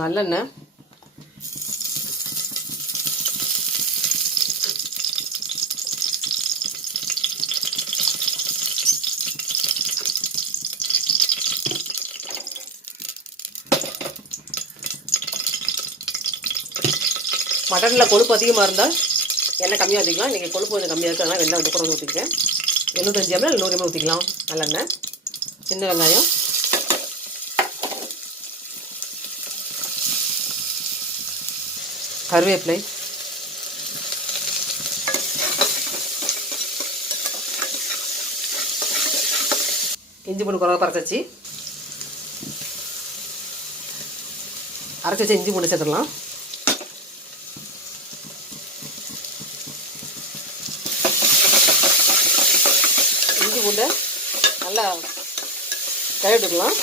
நல்லெண்ணெய், மட்டனில் கொழுப்பு அதிகமாக இருந்தால் எண்ணெய் கம்மியாக ஊற்றிக்கலாம். நீங்கள் கொழுப்பு கொஞ்சம் கம்மியாக இருக்கிறதுனால வெள்ளை வந்து கூட ஊற்றிக்கிறேன். 75 ml 100 ml ஊற்றிக்கலாம். நல்லெண்ணெய், சின்ன வெங்காயம், கருவேப்பிலை, இஞ்சி பூண்டு குறை அரைச்சி இஞ்சி பூண்டு சேர்த்துடலாம். இஞ்சி பூண்டை நல்லா கழுவிட்டுக்கலாம்.